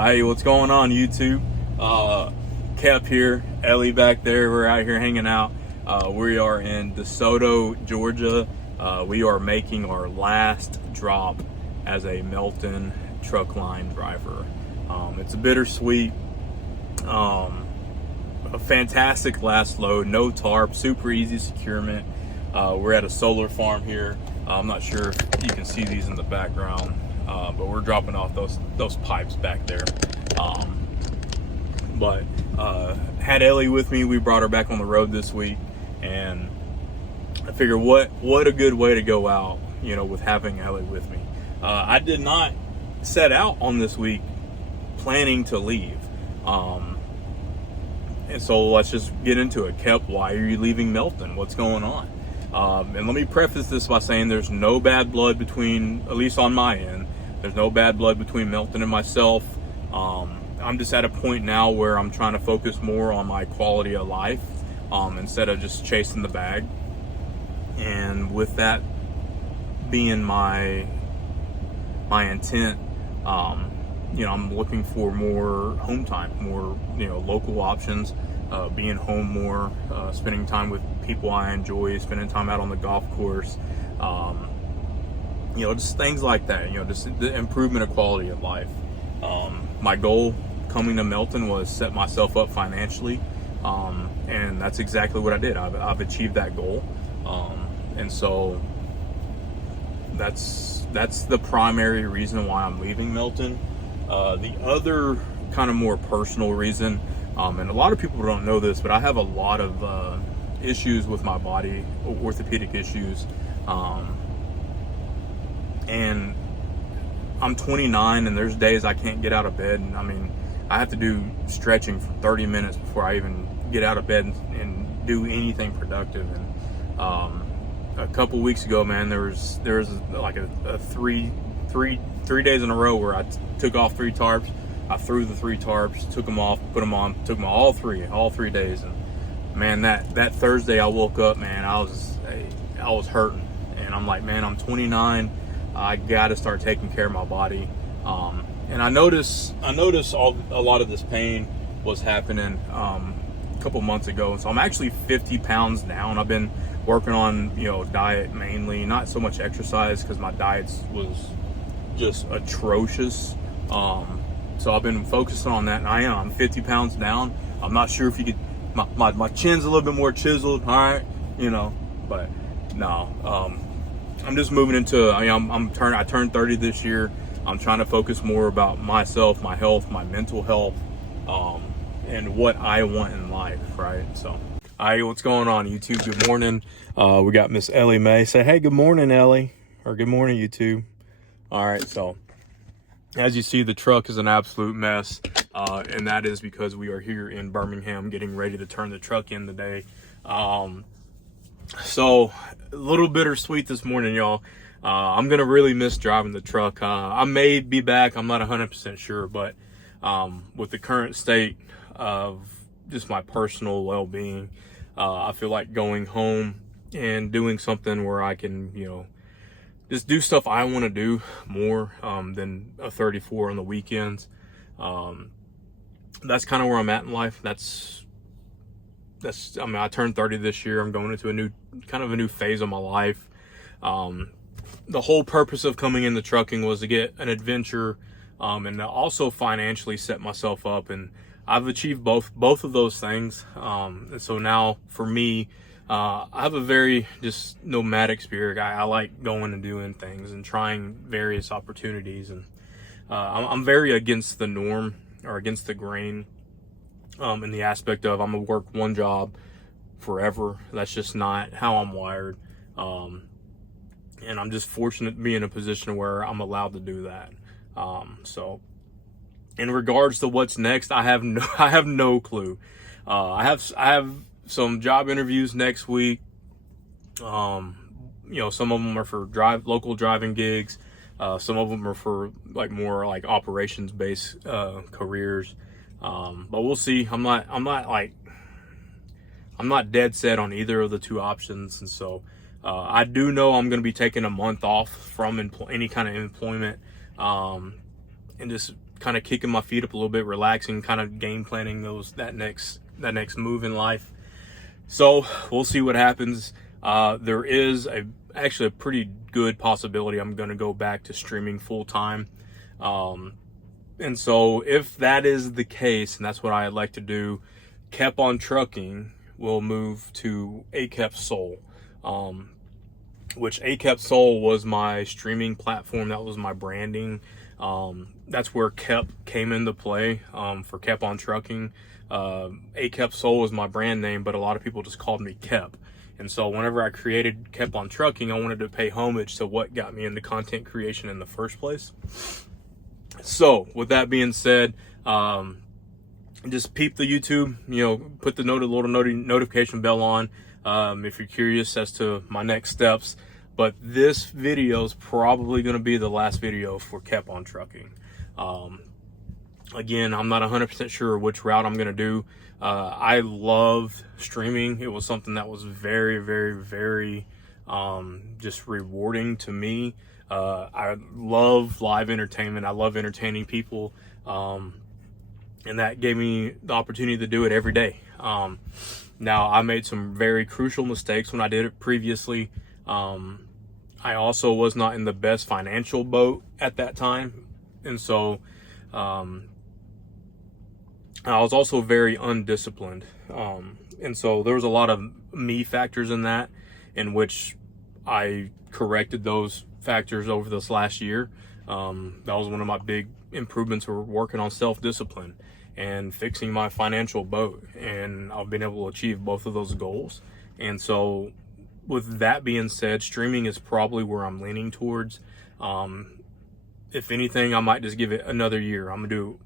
Hey, what's going on, YouTube? Kep here, Ellie back there. We're out here hanging out. We are in DeSoto, Georgia. We are making our last drop as a Melton truck line driver. It's bittersweet. A fantastic last load, no tarp, super easy securement. We're at a solar farm here. I'm not sure if you can see these in the background, but we're dropping off those pipes back there. But had Ellie with me. We brought her back on the road this week, and I figure what a good way to go out, with having Ellie with me. I did not set out on this week planning to leave. And so let's just get into it. Kep, why are you leaving Melton? What's going on? And let me preface this by saying there's no bad blood between, at least on my end, there's no bad blood between Melton and myself. I'm just at a point now where I'm trying to focus more on my quality of life instead of just chasing the bag. And with that being my intent, I'm looking for more home time, more, local options, being home more, spending time with people I enjoy, spending time out on the golf course, just things like that, just the improvement of quality of life. My goal coming to Melton was set myself up financially, and that's exactly what I did. I've achieved that goal, and so that's the primary reason why I'm leaving Melton. The other kind of more personal reason, and a lot of people don't know this, but I have a lot of issues with my body, orthopedic issues, and I'm 29, and there's days I can't get out of bed. And I have to do stretching for 30 minutes before I even get out of bed and do anything productive. And a couple weeks ago, man, there was like a three days in a row where I took off 3 tarps. I threw the 3 tarps, took them off, put them on, took them all 3 days. And man, that Thursday I woke up, man, I was hurting, and I'm like, man, I'm 29. I got to start taking care of my body. And I noticed a lot of this pain was happening a couple months ago. And so I'm actually 50 pounds down. I've been working on, diet mainly, not so much exercise because my diet was just atrocious. So I've been focusing on that, and I'm 50 pounds down. I'm not sure if you could, my chin's a little bit more chiseled, all right, but no, I'm just moving into, I turned 30 this year. I'm trying to focus more about myself, my health, my mental health, and what I want in life, right? So, hi, what's going on, YouTube? Good morning. We got Miss Ellie Mae. Say, hey, good morning, Ellie, or good morning, YouTube. All right, so as you see, the truck is an absolute mess, and that is because we are here in Birmingham getting ready to turn the truck in today. So a little bittersweet this morning, y'all. I'm gonna really miss driving the truck. I may be back, I'm not 100% sure, but with the current state of just my personal well-being, I feel like going home and doing something where I can, just do stuff I want to do more than a 34 on the weekends. That's kind of where I'm at in life. I turned 30 this year. I'm going into a new phase of my life. The whole purpose of coming into trucking was to get an adventure, and to also financially set myself up. And I've achieved both of those things. And so now for me, I have a very just nomadic spirit. I like going and doing things and trying various opportunities. And I'm very against the norm, or against the grain. In the aspect of I'm gonna work one job forever. That's just not how I'm wired. And I'm just fortunate to be in a position where I'm allowed to do that. So in regards to what's next, I have no clue. I have some job interviews next week. Some of them are for local driving gigs. Some of them are for more operations based careers. But we'll see. I'm not dead set on either of the 2 options. And so, I do know I'm going to be taking a month off from any kind of employment, and just kind of kicking my feet up a little bit, relaxing, kind of game planning that next move in life. So we'll see what happens. There is actually a pretty good possibility I'm going to go back to streaming full time. And so if that is the case, and that's what I'd like to do, Kept on Trucking will move to AKEP Soul, which AKEP Soul was my streaming platform. That was my branding. That's where Kept came into play for Kept on Trucking. AKEP Soul was my brand name, but a lot of people just called me Kept. And so whenever I created Kept on Trucking, I wanted to pay homage to what got me into content creation in the first place. So with that being said, just peep the YouTube, put the little notification bell on if you're curious as to my next steps. But this video is probably going to be the last video for Kept on Trucking. Again, I'm not 100% sure which route I'm going to do. I love streaming. It was something that was very, very, very just rewarding to me. I love live entertainment. I love entertaining people. And that gave me the opportunity to do it every day. Now, I made some very crucial mistakes when I did it previously. I also was not in the best financial boat at that time. And so I was also very undisciplined. And so there was a lot of me factors in that, in which I corrected those factors over this last year. That was one of my big improvements. We're working on self-discipline and fixing my financial boat, and I've been able to achieve both of those goals. And so with that being said, streaming is probably where I'm leaning towards. If anything, I might just give it another year. I'm gonna do,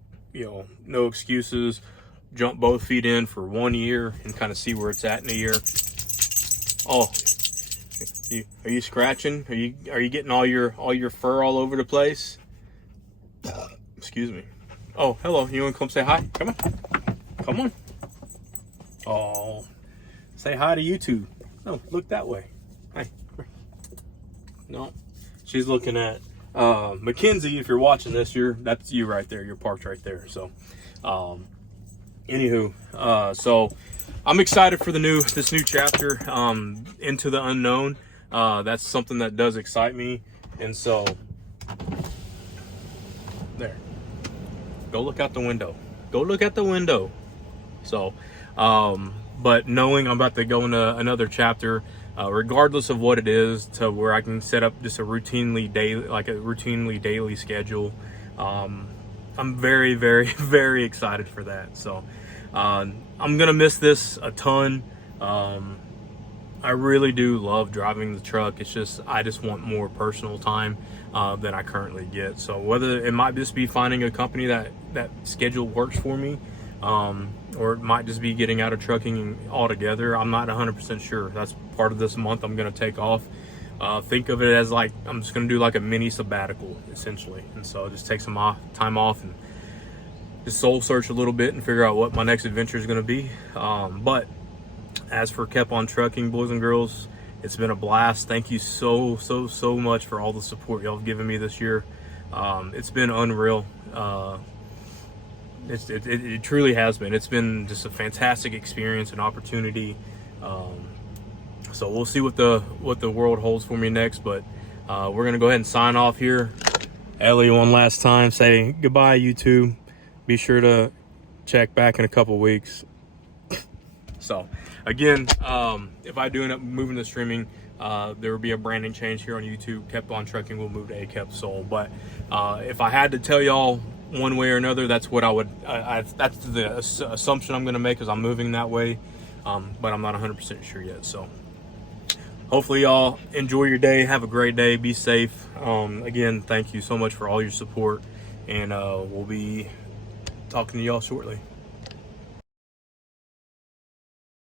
no excuses, jump both feet in for 1 year and kind of see where it's at in a year. Oh, are you scratching? Are you getting all your fur all over the place? Excuse me. Oh, hello. You want to come say hi? Come on. Oh, say hi to YouTube. No, look that way. Hi. No, she's looking at Mackenzie. If you're watching this, that's you right there. You're parked right there. So, anywho, so I'm excited for this new chapter, Into the Unknown. That's something that does excite me, and so there. Go look out the window. So, but knowing I'm about to go into another chapter, regardless of what it is, to where I can set up just a routinely daily schedule. I'm very, very, very excited for that. So, I'm gonna miss this a ton. I really do love driving the truck. It's just, I just want more personal time than I currently get. So whether it might just be finding a company that schedule works for me, or it might just be getting out of trucking altogether, I'm not 100% sure. That's part of this month I'm going to take off. Think of it as like, I'm just going to do like a mini sabbatical, essentially. And so just take some time off and just soul search a little bit and figure out what my next adventure is going to be. But as for Kept on Trucking, boys and girls, it's been a blast. Thank you so much for all the support y'all have given me this year. It's been unreal. It truly has been. It's been just a fantastic experience and opportunity. So we'll see what the world holds for me next. But we're gonna go ahead and sign off here. Ellie, one last time, say goodbye, YouTube. Be sure to check back in a couple weeks. So again, if I do end up moving to streaming, there will be a branding change here on YouTube. Kept on Trucking will move to AKEP Soul. But if I had to tell y'all one way or another, that's what that's the assumption I'm going to make, is I'm moving that way. But I'm not 100% sure yet. So hopefully y'all enjoy your day. Have a great day. Be safe. Again, thank you so much for all your support. And we'll be talking to y'all shortly.